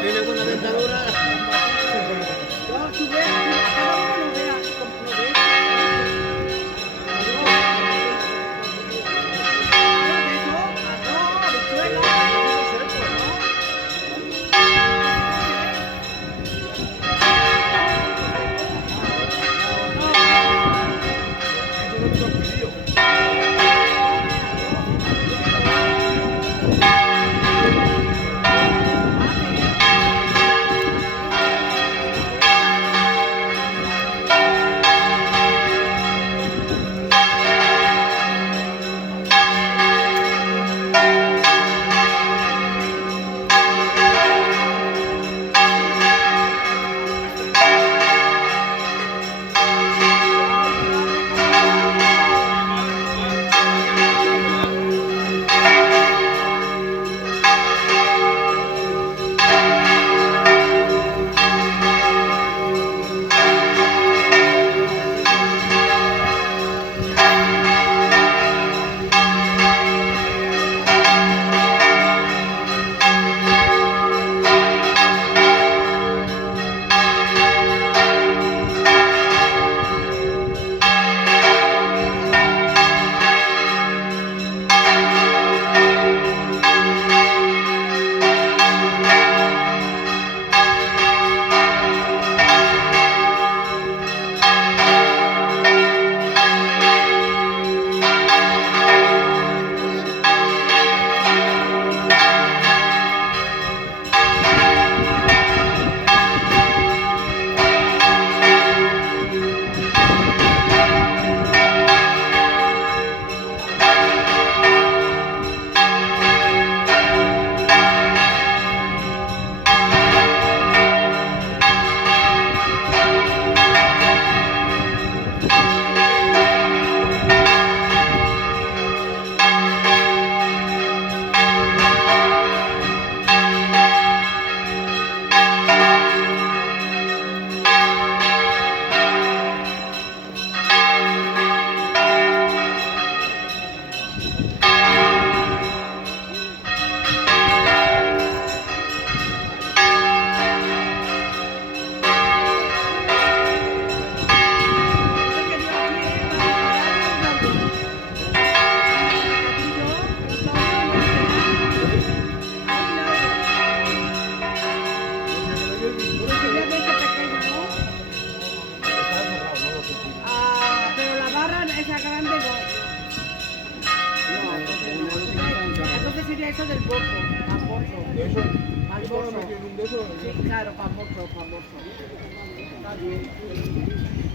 Tiene buena dentadura. Pero la barra esa grande no. Entonces sería eso del bolso, al bolso. ¿De eso? Al ¿Eso lo bolso. metió en un de esos? Sí, claro, para bolso, para bolso. Está bien.